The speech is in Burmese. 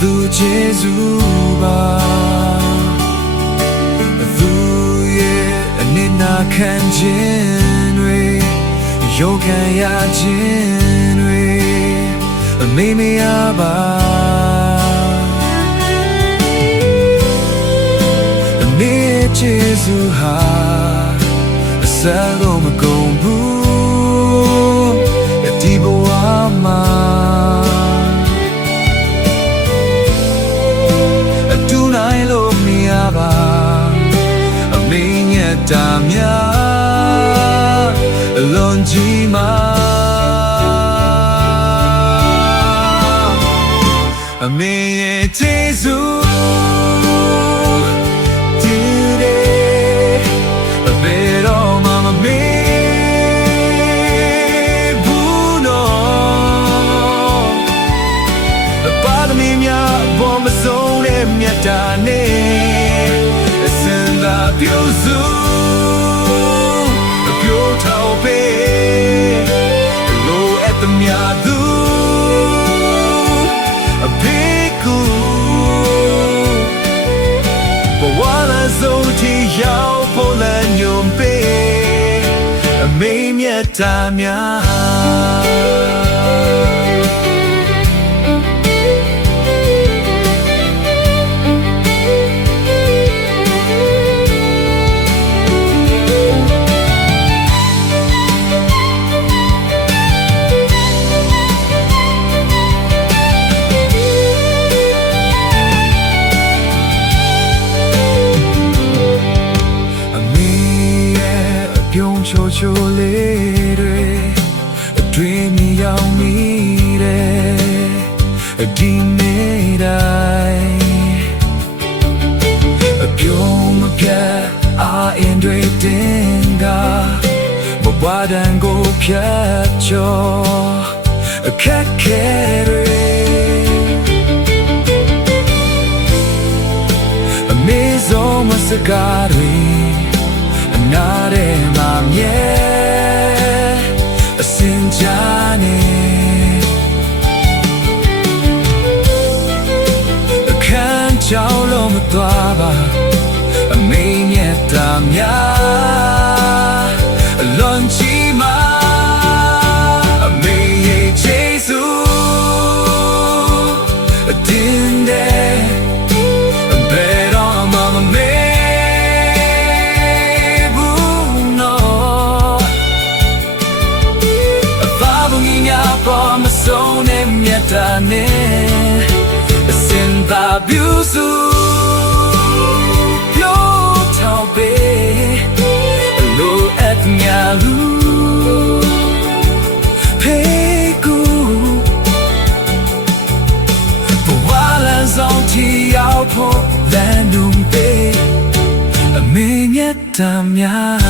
သူကျေးဇူးပါသူရဲ့အနစ်နာခံခြင်းတွေယောဂန်ရခြင်းတွေအမေမရပါအမေကျေးဇူးဟာအစလုံးမကုန်ဘူးဒီဘဝမှာတာများအလွန်ကြီးမာအမေရဲ့ကျေးဇူးဒီနေ့အဘယ်တော့မှမမေ့ဘူးနော်ပါရမီများဘောမဆုံးတဲ့မြတ်တာနဲ့အစင်သာပြုစုရောက်ဖို့လမ်းညွန်ပေးအမေမြတ်တာချိုချိုလေးတွေအတွင်းမြရောက်မိတယ်ဒီနေ့တိုင်းအပြုံးမပြတ်အာအင်တွေတင်ကဘဝတန်ကိုဖြတ်ကျော်အခက်ခဲတွေအမေဆုံးမစကားတွေနားရဲမှာမြဲအစင်ကြနေအခန်းကြောင်လုံးမသွားပါအမေမြတ်တာများအလွန်ကြီးမာအမေရဲ့ကျေးဇူးတင်တယ်ဘယ်တော့မှမမေ့ဆုံးနဲ့မြတ်တာနဲ့အစင်သာပြုစုပြောထောက်ပေးလိုအပ်ညာလူဖေကူဘဝလမ်းဆောင်တီရောက်ဖို့လမ်းညွန်ပေးအမေမြတ်တာများ